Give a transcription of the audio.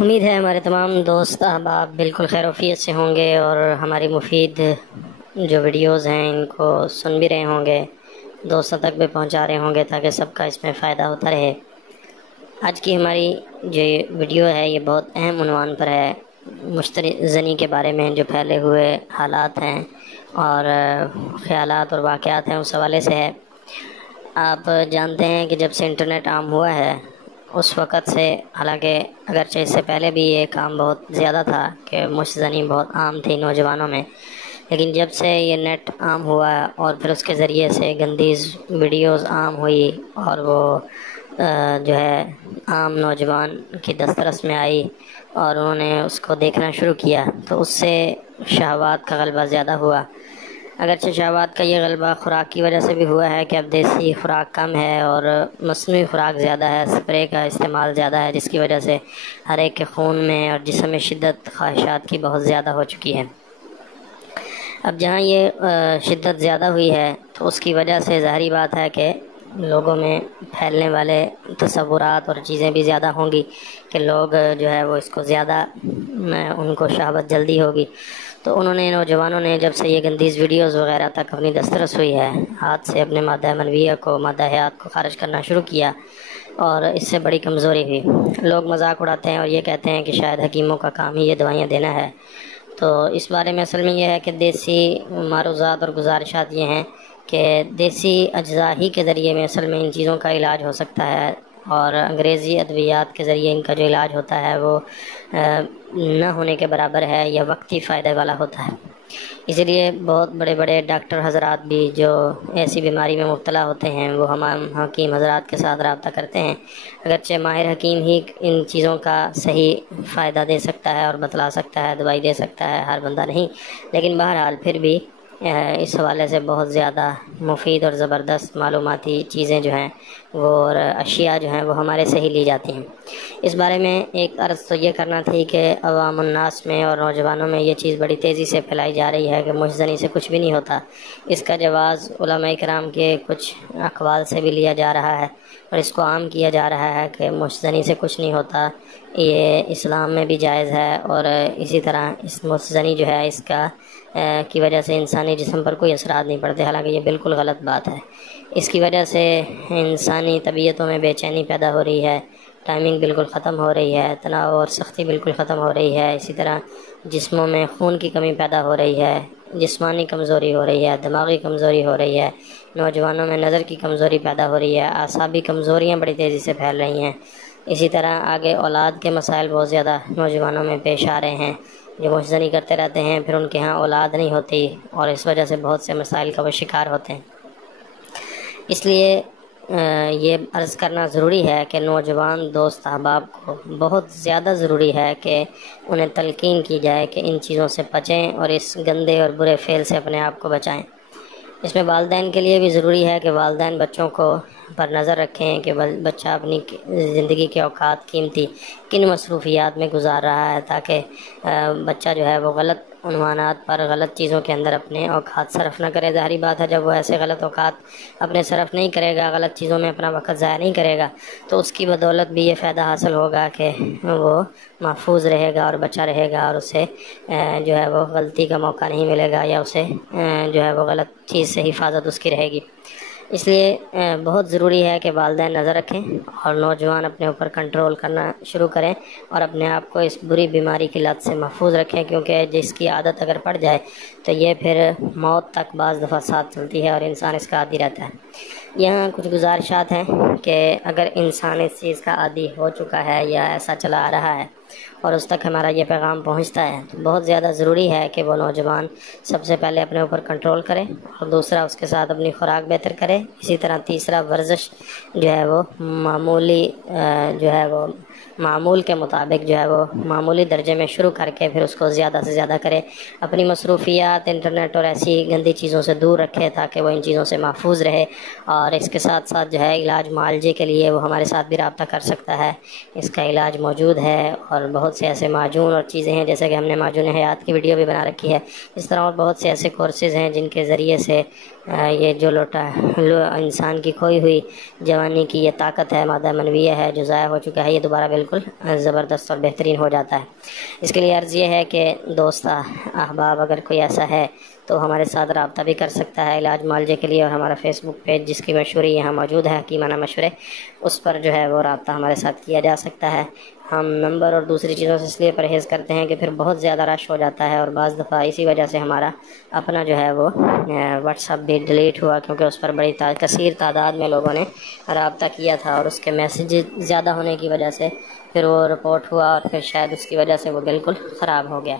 امید ہے ہمارے تمام دوست احباب بالکل خیر وفیت سے ہوں گے اور ہماری مفید جو ویڈیوز ہیں ان کو سن بھی رہے ہوں گے، دوستوں تک بھی پہنچا رہے ہوں گے تاکہ سب کا اس میں فائدہ ہوتا رہے۔ آج کی ہماری جو ویڈیو ہے یہ بہت اہم عنوان پر ہے، مشتری زنی کے بارے میں جو پھیلے ہوئے حالات ہیں اور خیالات اور واقعات ہیں اس حوالے سے ہے۔ آپ جانتے ہیں کہ جب سے انٹرنیٹ عام ہوا ہے اس وقت سے، حالانکہ اگرچہ اس سے پہلے بھی یہ کام بہت زیادہ تھا کہ مشت زنی بہت عام تھی نوجوانوں میں، لیکن جب سے یہ نیٹ عام ہوا اور پھر اس کے ذریعے سے گندی ویڈیوز عام ہوئی اور وہ جو ہے عام نوجوان کی دسترس میں آئی اور انہوں نے اس کو دیکھنا شروع کیا، تو اس سے شہوات کا غلبہ زیادہ ہوا۔ اگرچہ شہوات کا یہ غلبہ خوراک کی وجہ سے بھی ہوا ہے کہ اب دیسی خوراک کم ہے اور مصنوعی خوراک زیادہ ہے، اسپرے کا استعمال زیادہ ہے، جس کی وجہ سے ہر ایک کے خون میں اور جسم میں شدت خواہشات کی بہت زیادہ ہو چکی ہے۔ اب جہاں یہ شدت زیادہ ہوئی ہے تو اس کی وجہ سے ظاہری بات ہے کہ لوگوں میں پھیلنے والے تصورات اور چیزیں بھی زیادہ ہوں گی کہ لوگ جو ہے وہ اس کو زیادہ ان کو شہوت جلدی ہوگی، تو انہوں نے نوجوانوں نے جب سے یہ گندیز ویڈیوز وغیرہ تک اپنی دسترس ہوئی ہے، ہاتھ سے اپنے مادہ منویہ کو، مادہ حیات کو خارج کرنا شروع کیا اور اس سے بڑی کمزوری ہوئی۔ لوگ مذاق اڑاتے ہیں اور یہ کہتے ہیں کہ شاید حکیموں کا کام ہی یہ دوائیاں دینا ہے، تو اس بارے میں اصل میں یہ ہے کہ دیسی معروضات اور گزارشات یہ ہیں کہ دیسی اجزاء ہی کے ذریعے میں اصل میں ان چیزوں کا علاج ہو سکتا ہے، اور انگریزی ادویات کے ذریعے ان کا جو علاج ہوتا ہے وہ نہ ہونے کے برابر ہے یا وقتی فائدے والا ہوتا ہے۔ اسی لیے بہت بڑے بڑے ڈاکٹر حضرات بھی جو ایسی بیماری میں مبتلا ہوتے ہیں وہ ہمارے حکیم حضرات کے ساتھ رابطہ کرتے ہیں، اگرچہ ماہر حکیم ہی ان چیزوں کا صحیح فائدہ دے سکتا ہے اور بتلا سکتا ہے، دوائی دے سکتا ہے، ہر بندہ نہیں، لیکن بہرحال پھر بھی اس حوالے سے بہت زیادہ مفید اور زبردست معلوماتی چیزیں جو ہیں وہ اور اشیاء جو ہیں وہ ہمارے سے ہی لی جاتی ہیں۔ اس بارے میں ایک عرض تو یہ کرنا تھی کہ عوام الناس میں اور نوجوانوں میں یہ چیز بڑی تیزی سے پھیلائی جا رہی ہے کہ مشت زنی سے کچھ بھی نہیں ہوتا۔ اس کا جواز علماء کرام کے کچھ اقوال سے بھی لیا جا رہا ہے اور اس کو عام کیا جا رہا ہے کہ مشت زنی سے کچھ نہیں ہوتا، یہ اسلام میں بھی جائز ہے، اور اسی طرح اس مشت زنی جو ہے اس کا کی وجہ سے انسانی جسم پر کوئی اثرات نہیں پڑتے، حالانکہ یہ بالکل غلط بات ہے۔ اس کی وجہ سے انسانی طبیعتوں میں بے چینی پیدا ہو رہی ہے، ٹائمنگ بالکل ختم ہو رہی ہے، تناؤ اور سختی بالکل ختم ہو رہی ہے، اسی طرح جسموں میں خون کی کمی پیدا ہو رہی ہے، جسمانی کمزوری ہو رہی ہے، دماغی کمزوری ہو رہی ہے، نوجوانوں میں نظر کی کمزوری پیدا ہو رہی ہے، اعصابی کمزوریاں بڑی تیزی سے پھیل رہی ہیں، اسی طرح آگے اولاد کے مسائل بہت زیادہ نوجوانوں میں پیش آ رہے ہیں، جو مشت زنی کرتے رہتے ہیں پھر ان کے ہاں اولاد نہیں ہوتی اور اس وجہ سے بہت سے مسائل کا وہ شکار ہوتے ہیں۔ اس لیے یہ عرض کرنا ضروری ہے کہ نوجوان دوست احباب کو بہت زیادہ ضروری ہے کہ انہیں تلقین کی جائے کہ ان چیزوں سے بچیں اور اس گندے اور برے فعل سے اپنے آپ کو بچائیں۔ اس میں والدین کے لیے بھی ضروری ہے کہ والدین بچوں کو پر نظر رکھیں کہ بچہ اپنی زندگی کے اوقات قیمتی کن مصروفیات میں گزار رہا ہے، تاکہ بچہ جو ہے وہ غلط عنوانات پر، غلط چیزوں کے اندر اپنے اوقات صرف نہ کرے۔ ظاہری بات ہے جب وہ ایسے غلط اوقات اپنے صرف نہیں کرے گا، غلط چیزوں میں اپنا وقت ضائع نہیں کرے گا، تو اس کی بدولت بھی یہ فائدہ حاصل ہوگا کہ وہ محفوظ رہے گا اور بچا رہے گا، اور اسے جو ہے وہ غلطی کا موقع نہیں ملے گا یا اسے جو ہے وہ غلط چیز سے حفاظت اس کی رہے گی۔ اس لیے بہت ضروری ہے کہ والدین نظر رکھیں اور نوجوان اپنے اوپر کنٹرول کرنا شروع کریں اور اپنے آپ کو اس بری بیماری کی لت سے محفوظ رکھیں، کیونکہ جس کی عادت اگر پڑ جائے تو یہ پھر موت تک بعض دفعہ ساتھ چلتی ہے اور انسان اس کا عادی رہتا ہے۔ یہاں کچھ گزارشات ہیں کہ اگر انسان اس چیز کا عادی ہو چکا ہے یا ایسا چلا آ رہا ہے اور اس تک ہمارا یہ پیغام پہنچتا ہے تو بہت زیادہ ضروری ہے کہ وہ نوجوان سب سے پہلے اپنے اوپر کنٹرول کرے، اور دوسرا اس کے ساتھ اپنی خوراک بہتر کرے، اسی طرح تیسرا ورزش جو ہے وہ معمولی جو ہے وہ معمول کے مطابق جو ہے وہ معمولی درجے میں شروع کر کے پھر اس کو زیادہ سے زیادہ کرے، اپنی مصروفیات انٹرنیٹ اور ایسی گندی چیزوں سے دور رکھے تاکہ وہ ان چیزوں سے محفوظ رہے اور اس کے ساتھ ساتھ جو ہے علاج معالجے کے لیے وہ ہمارے ساتھ بھی رابطہ کر سکتا ہے. اس کا علاج موجود ہے اور بہت سے ایسے معجون اور چیزیں ہیں، جیسے کہ ہم نے معجون حیات کی ویڈیو بھی بنا رکھی ہے. اس طرح اور بہت سے ایسے کورسز ہیں جن کے ذریعے سے یہ جو انسان کی کھوئی ہوئی جوانی کی یہ طاقت ہے، مادہ منویہ ہے جو ضائع ہو چکا ہے، یہ دوبارہ بالکل زبردست اور بہترین ہو جاتا ہے. اس کے لیے عرض یہ ہے کہ دوست احباب اگر کوئی ایسا ہے تو ہمارے ساتھ رابطہ بھی کر سکتا ہے علاج معالجے کے لیے، اور ہمارا فیس بک پیج جس کی مشہوری یہاں موجود ہے حکیمانہ مشورے، اس پر جو ہے وہ رابطہ ہمارے ساتھ کیا جا سکتا ہے. ہم نمبر اور دوسری چیزوں سے اس لیے پرہیز کرتے ہیں کہ پھر بہت زیادہ رش ہو جاتا ہے، اور بعض دفعہ اسی وجہ سے ہمارا اپنا جو ہے وہ واٹس ایپ بھی ڈیلیٹ ہوا، کیونکہ اس پر بڑی کثیر تعداد میں لوگوں نے رابطہ کیا تھا، اور اس کے میسیج زیادہ ہونے کی وجہ سے پھر وہ رپورٹ ہوا، اور پھر شاید اس کی وجہ سے وہ بالکل خراب ہو گیا.